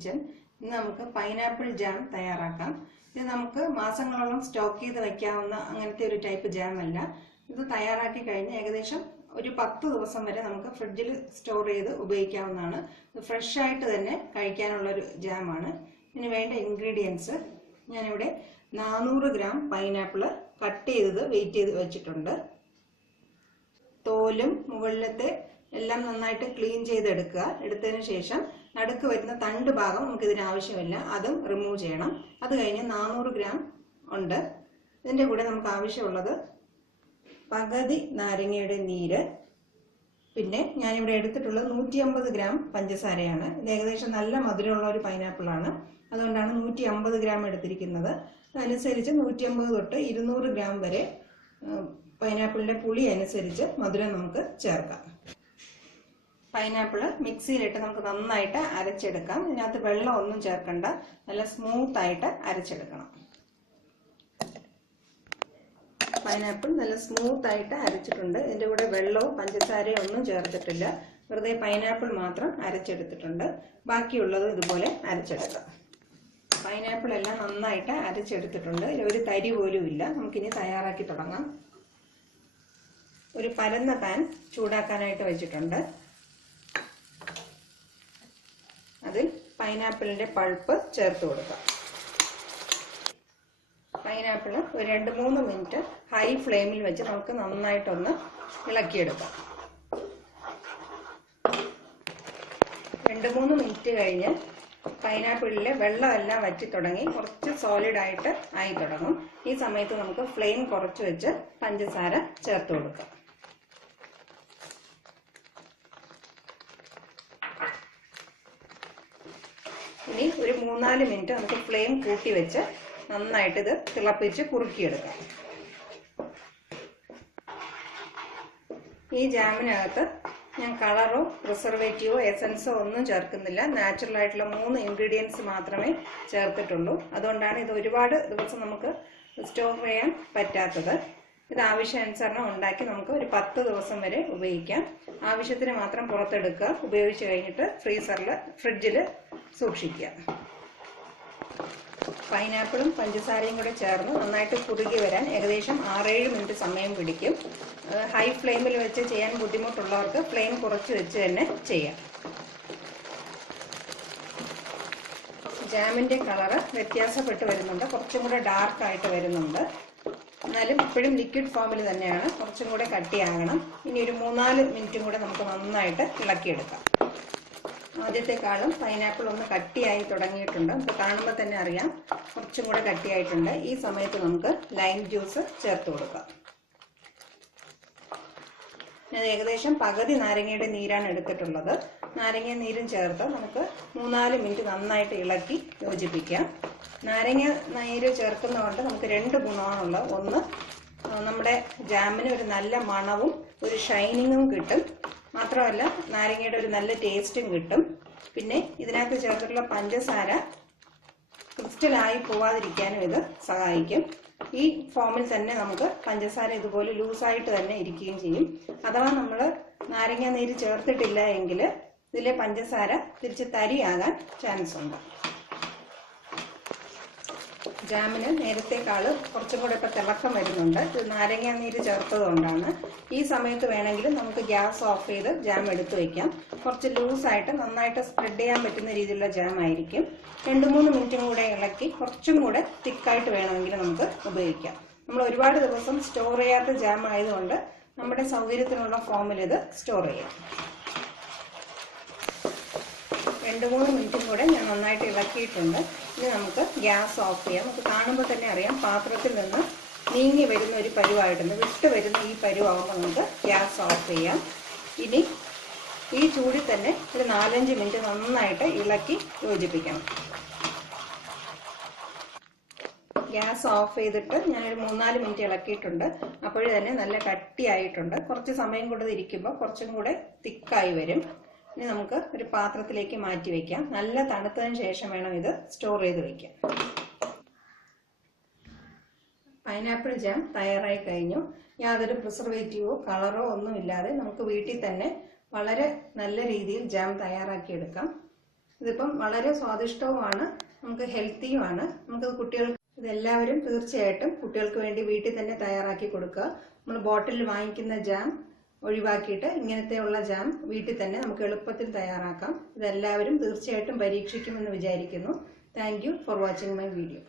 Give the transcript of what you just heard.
Kitchen. ഇന്ന് നമുക്ക് pineapple jam തയ്യാറാക്കാം. ഇത് നമുക്ക് മാസങ്ങളോളം സ്റ്റോക്ക് ചെയ്ത് വയ്ക്കാവുന്ന അങ്ങനത്തെ ഒരു ടൈപ്പ് ജാം അല്ല. ഇത് തയ്യാറാക്കി കഴിഞ്ഞ് ഏകദേശം ഒരു 10 ദിവസം വരെ നമുക്ക് ഫ്രിഡ്ജിൽ സ്റ്റോർ ചെയ്ത് ഉപയോഗിക്കാവുന്നതാണ്. ഇത് ഫ്രഷ് ആയിട്ട് തന്നെ കഴിക്കാനുള്ളൊരു ജാമാണ്. ഇതിന് വേണ്ട ഇൻഗ്രീഡിയൻസ് ഞാനിവിടെ 400 ഗ്രാം പൈനാപ്പിൾ കട്ട് ചെയ്തത് വെയിറ്റ് ചെയ്ത് വെച്ചിട്ടുണ്ട്. തോലും മുകളിലത്തെ എല്ലാം നന്നായിട്ട് ക്ലീൻ ചെയ്തെടുക്കുക. എടുത്തതിന് ശേഷം നടുക്ക് വരുന്ന തണ്ട് ഭാഗം നമുക്ക് ഇതിന് ആവശ്യമില്ല, അതും റിമൂവ് ചെയ്യണം. അത് കഴിഞ്ഞ് 400 ഗ്രാം ഉണ്ട്. ഇതിൻ്റെ കൂടെ നമുക്ക് ആവശ്യമുള്ളത് പകുതി നാരങ്ങയുടെ നീര്, പിന്നെ ഞാനിവിടെ എടുത്തിട്ടുള്ളത് 150 ഗ്രാം പഞ്ചസാരയാണ്. ഇത് ഏകദേശം നല്ല മധുരമുള്ള ഒരു പൈനാപ്പിളാണ്, അതുകൊണ്ടാണ് 150 ഗ്രാം എടുത്തിരിക്കുന്നത്. അതനുസരിച്ച് 150 തൊട്ട് 200 ഗ്രാം വരെ പൈനാപ്പിളിൻ്റെ പുളി അനുസരിച്ച് മധുരം നമുക്ക് ചേർക്കാം. പൈനാപ്പിൾ മിക്സിയിലിട്ട് നമുക്ക് നന്നായിട്ട് അരച്ചെടുക്കാം. ഇതിനകത്ത് വെള്ളം ഒന്നും ചേർക്കണ്ട, നല്ല സ്മൂത്തായിട്ട് അരച്ചെടുക്കണം. പൈനാപ്പിൾ നല്ല സ്മൂത്തായിട്ട് അരച്ചിട്ടുണ്ട്. ഇതിൻ്റെ കൂടെ വെള്ളവും പഞ്ചസാരയും ഒന്നും ചേർത്തിട്ടില്ല, വെറുതെ പൈനാപ്പിൾ മാത്രം അരച്ചെടുത്തിട്ടുണ്ട്. ബാക്കിയുള്ളത് ഇതുപോലെ അരച്ചെടുക്കാം. പൈനാപ്പിൾ എല്ലാം നന്നായിട്ട് അരച്ചെടുത്തിട്ടുണ്ട്. ഇതിലൊരു തരി പോലും ഇല്ല. നമുക്കിനി തയ്യാറാക്കി തുടങ്ങാം. ഒരു പരന്ന പാൻ ചൂടാക്കാനായിട്ട് വെച്ചിട്ടുണ്ട്. അതിൽ പൈനാപ്പിളിൻ്റെ പൾപ്പ് ചേർത്ത് കൊടുക്കാം. പൈനാപ്പിൾ ഒരു 2-3 മിനിറ്റ് ഹൈ ഫ്ലെയിമിൽ വെച്ച് നമുക്ക് നന്നായിട്ടൊന്ന് ഇളക്കിയെടുക്കാം. 2-3 മിനിറ്റ് കഴിഞ്ഞ് പൈനാപ്പിളിലെ വെള്ളമെല്ലാം വറ്റി തുടങ്ങി കുറച്ച് സോളിഡായിട്ട് ആയി തുടങ്ങും. ഈ സമയത്ത് നമുക്ക് ഫ്ലെയിം കുറച്ച് വെച്ച് പഞ്ചസാര ചേർത്ത് കൊടുക്കാം. ഇനി ഒരു 3-4 മിനിറ്റ് നമുക്ക് ഫ്ലെയിം കൂട്ടി വെച്ച് നന്നായിട്ട് ഇത് തിളപ്പിച്ച് കുറുക്കിയെടുക്കാം. ഈ ജാമിനകത്ത് ഞാൻ കളറോ പ്രിസർവേറ്റീവോ എസൻസോ ഒന്നും ചേർക്കുന്നില്ല. നാച്ചുറൽ ആയിട്ടുള്ള 3 ഇൻഗ്രീഡിയൻസ് മാത്രമേ ചേർത്തിട്ടുള്ളൂ. അതുകൊണ്ടാണ് ഇത് ഒരുപാട് ദിവസം നമുക്ക് സ്റ്റോർ ചെയ്യാൻ പറ്റാത്തത്. ഇത് ആവശ്യാനുസരണം ഉണ്ടാക്കി നമുക്ക് ഒരു 10 ദിവസം വരെ ഉപയോഗിക്കാം. ആവശ്യത്തിന് മാത്രം പുറത്തെടുക്കുക, ഉപയോഗിച്ച് കഴിഞ്ഞിട്ട് ഫ്രിഡ്ജിൽ സൂക്ഷിക്കുക. പൈനാപ്പിളും പഞ്ചസാരയും കൂടെ ചേർന്ന് നന്നായിട്ട് കുറുകി വരാൻ ഏകദേശം 6-7 മിനിറ്റ് സമയം പിടിക്കും. ഹൈ ഫ്ലെയിമിൽ വെച്ച് ചെയ്യാൻ ബുദ്ധിമുട്ടുള്ളവർക്ക് ഫ്ലെയിം കുറച്ച് വെച്ച് തന്നെ ചെയ്യാം. ജാമിൻ്റെ കളറ് വ്യത്യാസപ്പെട്ട് വരുന്നുണ്ട്, കുറച്ചും കൂടെ ഡാർക്കായിട്ട് വരുന്നുണ്ട്. എന്നാലും ഇപ്പോഴും ലിക്വിഡ് ഫോമിൽ തന്നെയാണ്, കുറച്ചും കൂടെ കട്ടിയാകണം. ഇനി ഒരു 3-4 മിനിറ്റും കൂടെ നമുക്ക് നന്നായിട്ട് ഇളക്കിയെടുക്കാം. ആദ്യത്തെക്കാളും പൈനാപ്പിൾ ഒന്ന് കട്ടിയായി തുടങ്ങിയിട്ടുണ്ട്. നമുക്ക് കാണുമ്പോൾ തന്നെ അറിയാം കുറച്ചും കൂടെ കട്ടിയായിട്ടുണ്ട്. ഈ സമയത്ത് നമുക്ക് ലൈം ജ്യൂസ് ചേർത്ത് കൊടുക്കാം. ഞാൻ ഏകദേശം പകുതി നാരങ്ങയുടെ നീരാണ് എടുത്തിട്ടുള്ളത്. നാരങ്ങ നീരും ചേർത്ത് നമുക്ക് 3-4 മിനിറ്റ് നന്നായിട്ട് ഇളക്കി യോജിപ്പിക്കാം. നാരങ്ങ നീര് ചേർക്കുന്നതുകൊണ്ട് നമുക്ക് 2 ഗുണമാണുള്ളത്. ഒന്ന്, നമ്മുടെ ജാമിന് ഒരു നല്ല മണവും ഒരു ഷൈനിങ്ങും കിട്ടും. മാത്രമല്ല നാരങ്ങയുടെ ഒരു നല്ല ടേസ്റ്റും കിട്ടും. പിന്നെ ഇതിനകത്ത് ചേർത്തിട്ടുള്ള പഞ്ചസാര ക്രിസ്റ്റലായി പോവാതിരിക്കാനും ഇത് സഹായിക്കും. ഈ ഫോമിൽ തന്നെ നമുക്ക് പഞ്ചസാര ഇതുപോലെ ലൂസായിട്ട് തന്നെ ഇരിക്കുകയും ചെയ്യും. അഥവാ നമ്മൾ നാരങ്ങ നീര് ചേർത്തിട്ടില്ല എങ്കിൽ ഇതിലെ പഞ്ചസാര തിരിച്ച് തരിയാകാൻ ചാൻസ് ഉണ്ട്. ജാമിന് നേരത്തെക്കാളും കുറച്ചും കൂടെ ഇപ്പോൾ തിളക്കം വരുന്നുണ്ട്. ഇത് നാരങ്ങ നീര് ചേർത്തത് കൊണ്ടാണ്. ഈ സമയത്ത് വേണമെങ്കിൽ നമുക്ക് ഗ്യാസ് ഓഫ് ചെയ്ത് ജാം എടുത്തു വയ്ക്കാം. കുറച്ച് ലൂസായിട്ട് നന്നായിട്ട് സ്പ്രെഡ് ചെയ്യാൻ പറ്റുന്ന രീതിയിലുള്ള ജാം ആയിരിക്കും. 2-3 മിനിറ്റും കൂടെ ഇളക്കി കുറച്ചും കൂടെ തിക്കായിട്ട് വേണമെങ്കിൽ നമുക്ക് ഉപയോഗിക്കാം. നമ്മൾ ഒരുപാട് ദിവസം സ്റ്റോർ ചെയ്യാത്ത ജാം ആയതുകൊണ്ട് നമ്മുടെ സൗകര്യത്തിനുള്ള ഫോമിൽ ഇത് സ്റ്റോർ ചെയ്യാം. 2-3 മിനിറ്റും കൂടെ ഞാൻ നന്നായിട്ട് ഇളക്കിയിട്ടുണ്ട്. ഇനി നമുക്ക് ഗ്യാസ് ഓഫ് ചെയ്യാം. നമുക്ക് കാണുമ്പോൾ തന്നെ അറിയാം പാത്രത്തിൽ നിന്ന് നീങ്ങി വരുന്ന ഒരു പരുവായിട്ടുണ്ട്. വിട്ട് വരുന്ന ഈ പരുവാകുമ്പോൾ നമുക്ക് ഗ്യാസ് ഓഫ് ചെയ്യാം. ഇനി ഈ ചൂടിൽ തന്നെ ഒരു 4-5 മിനിറ്റ് നന്നായിട്ട് ഇളക്കി യോജിപ്പിക്കണം. ഗ്യാസ് ഓഫ് ചെയ്തിട്ട് ഞാനൊരു 3-4 മിനിറ്റ് ഇളക്കിയിട്ടുണ്ട്. അപ്പോഴേ തന്നെ നല്ല കട്ടിയായിട്ടുണ്ട്. കുറച്ച് സമയം കൂടെ ഇരിക്കുമ്പോൾ കുറച്ചും കൂടെ തിക്കായി വരും. ഇനി നമുക്ക് ഒരു പാത്രത്തിലേക്ക് മാറ്റി വയ്ക്കാം. നല്ല തണുത്തതിന് ശേഷം വേണം ഇത് സ്റ്റോർ ചെയ്ത് വയ്ക്കാം. പൈനാപ്പിൾ ജാം തയ്യാറായി കഴിഞ്ഞു. യാതൊരു പ്രിസർവേറ്റീവോ കളറോ ഒന്നും ഇല്ലാതെ നമുക്ക് വീട്ടിൽ തന്നെ വളരെ നല്ല രീതിയിൽ ജാം തയ്യാറാക്കിയെടുക്കാം. ഇതിപ്പം വളരെ സ്വാദിഷ്ടവുമാണ്, നമുക്ക് ഹെൽത്തിയുമാണ്. നമുക്ക് കുട്ടികൾക്ക് ഇതെല്ലാവരും തീർച്ചയായിട്ടും കുട്ടികൾക്ക് വേണ്ടി വീട്ടിൽ തന്നെ തയ്യാറാക്കി കൊടുക്കുക. നമ്മൾ ബോട്ടിലിൽ വാങ്ങിക്കുന്ന ജാം ഒഴിവാക്കിയിട്ട് ഇങ്ങനത്തെയുള്ള ജാം വീട്ടിൽ തന്നെ നമുക്ക് എളുപ്പത്തിൽ തയ്യാറാക്കാം. ഇതെല്ലാവരും തീർച്ചയായിട്ടും പരീക്ഷിക്കുമെന്ന് വിചാരിക്കുന്നു. Thank you for watching my video.